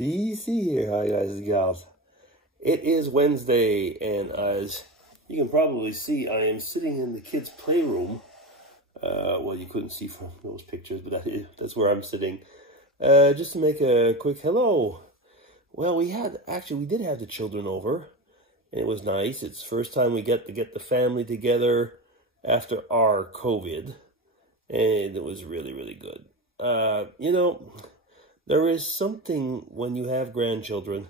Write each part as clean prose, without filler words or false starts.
DC here. Hi guys and gals. It is Wednesday, and as you can probably see, I am sitting in the kids' playroom. Well, you couldn't see from those pictures, but that's where I'm sitting. Just to make a quick hello. Well, we did have the children over, and it was nice. It's the first time we get to get the family together after our COVID, and it was really, really good. There is something when you have grandchildren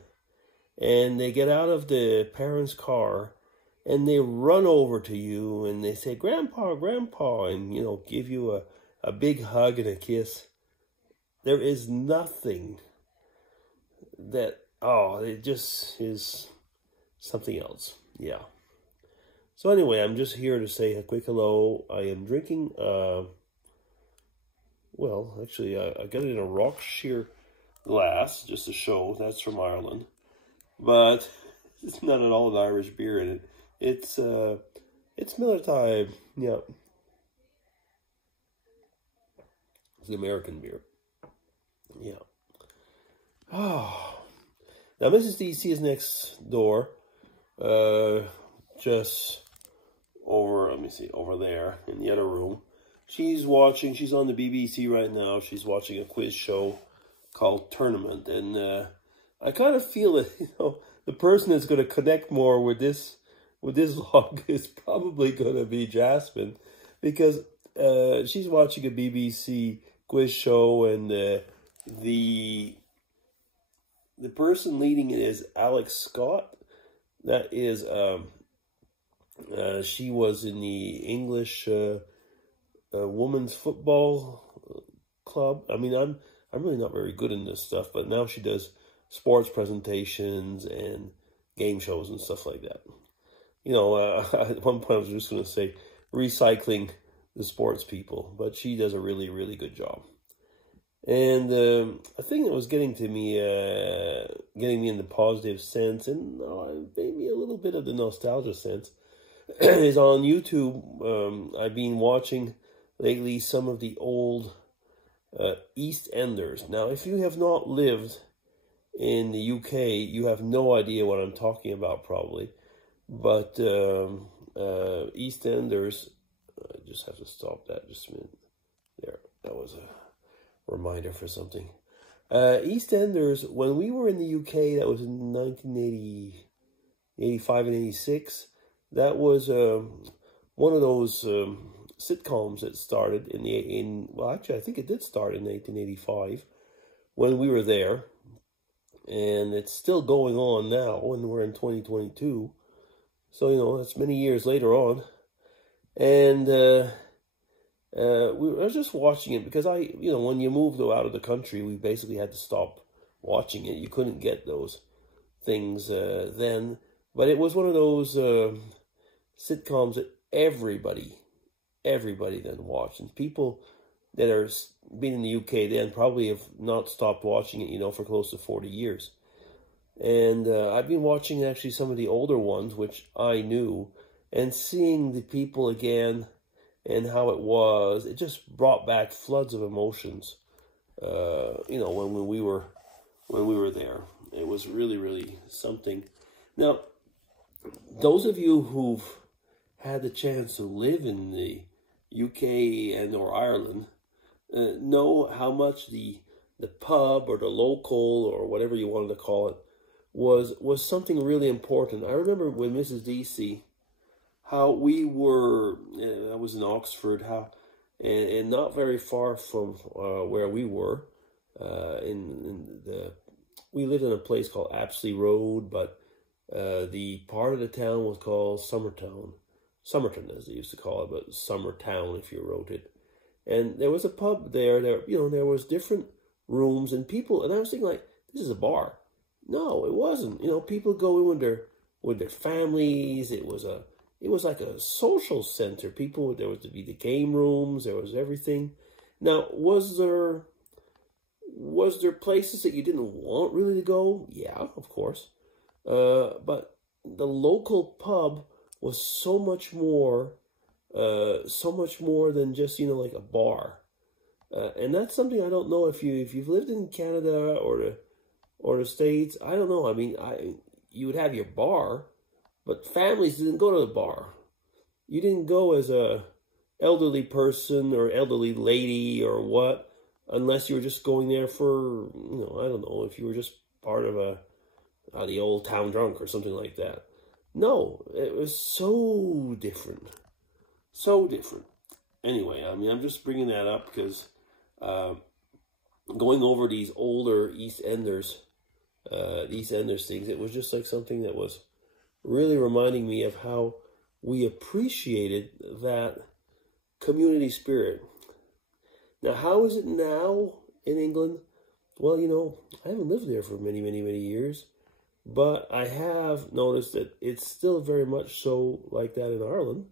and they get out of the parents' car and they run over to you and they say, "Grandpa, Grandpa," and, give you a big hug and a kiss. There is nothing that, it just is something else. Yeah. So anyway, I'm just here to say a quick hello. I am drinking, well, actually, I got it in a Rockshire glass, just to show. That's from Ireland. But it's not at all an Irish beer in it. It's Miller Time. Yeah. It's the American beer. Yeah. Oh. Now, Mrs. DC is next door. Just over, let me see, over there in the other room. She's on the BBC right now. She's watching a quiz show called Tournament. And I kind of feel that, the person that's going to connect more with this vlog is probably going to be Jasmine. Because she's watching a BBC quiz show, and the person leading it is Alex Scott. That is, she was in the English women's football club. I mean, I'm really not very good in this stuff, but now she does sports presentations and game shows and stuff like that. At one point I was just going to say recycling the sports people, but she does a really, really good job. And a thing that was getting me in the positive sense, and maybe a little bit of the nostalgia sense, is on YouTube. I've been watching lately some of the old EastEnders. Now, if you have not lived in the UK, you have no idea what I'm talking about, probably. But EastEnders, I just have to stop that just a minute. There, that was a reminder for something. EastEnders, when we were in the UK, that was in 1980, 85 and 86. That was one of those sitcoms that started well, actually, I think it did start in 1985 when we were there, and it's still going on now when we're in 2022. So that's many years later on, and I was just watching it because when you moved out of the country, we basically had to stop watching it. You couldn't get those things then, but it was one of those sitcoms that everybody then watched, and people that are been in the UK then probably have not stopped watching it, for close to 40 years. And I've been watching actually some of the older ones, which I knew, and seeing the people again and how it was, it just brought back floods of emotions. When we were there, it was really, really something. Now, those of you who've had the chance to live in the UK and or Ireland know how much the pub or the local or whatever you wanted to call it was something really important. I remember with Mrs. DC, how we were, I was in Oxford, and not very far from where we were, we lived in a place called Apsley Road, but the part of the town was called Somerton, as they used to call it, but Summertown if you wrote it. And there was a pub there, there was different rooms and people, and I was thinking, like, this is a bar. No, it wasn't. People go in with their families. It was like a social center. There was to be the game rooms, there was everything. Now, was there places that you didn't want really to go? Yeah, of course. But the local pub was so much more than just, like a bar. And that's something I don't know if you've lived in Canada or or the States, I don't know. I mean, you would have your bar, but families didn't go to the bar. You didn't go as a elderly person or elderly lady or what, unless you were just going there for, I don't know, if you were just part of the old town drunk or something like that. No, it was so different. So different. Anyway, I mean, I'm just bringing that up because going over these older East Enders things, it was just like something that was really reminding me of how we appreciated that community spirit. Now, how is it now in England? Well, I haven't lived there for many, many, many years, but I have noticed that it's still very much so like that in Ireland,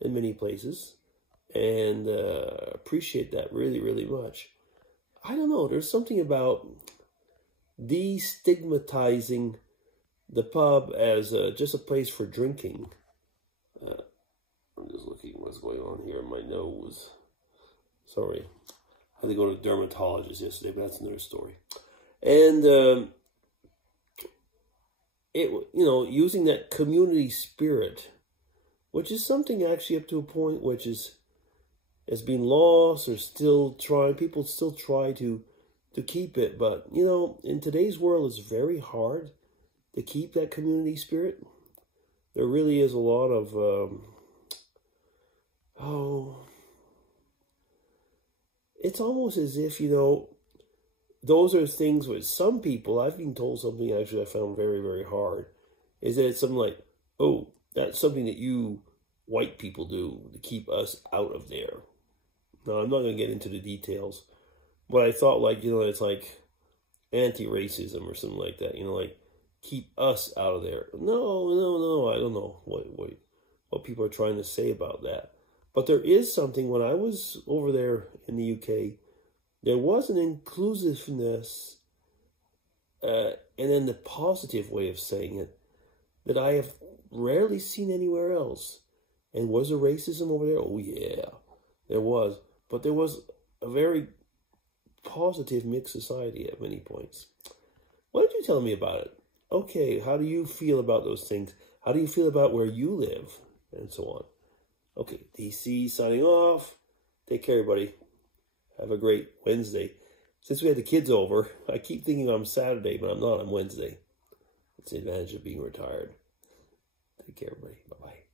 in many places, and appreciate that really, really much. I don't know, there's something about destigmatizing the pub as just a place for drinking. I'm just looking what's going on here in my nose. Sorry. I had to go to a dermatologist yesterday, but that's another story. And, using that community spirit, which is something actually up to a point which has been lost or still trying, people still try to keep it. But, in today's world, it's very hard to keep that community spirit. There really is a lot of, it's almost as if, those are things with some people. I've been told something actually I found very, very hard, is that it's something like, oh, that's something that you white people do to keep us out of there. Now, I'm not going to get into the details, but I thought like, it's like anti-racism or something like that, like keep us out of there. No, I don't know what people are trying to say about that. But there is something, when I was over there in the UK, there was an inclusiveness, and then the positive way of saying it, that I have rarely seen anywhere else. And was there racism over there? Oh, yeah, there was. But there was a very positive mixed society at many points. Why don't you tell me about it? Okay, how do you feel about those things? How do you feel about where you live? And so on. Okay, DC signing off. Take care, everybody. Have a great Wednesday. Since we had the kids over, I keep thinking I'm Saturday, but I'm not. I'm Wednesday. It's the advantage of being retired. Take care, everybody. Bye-bye.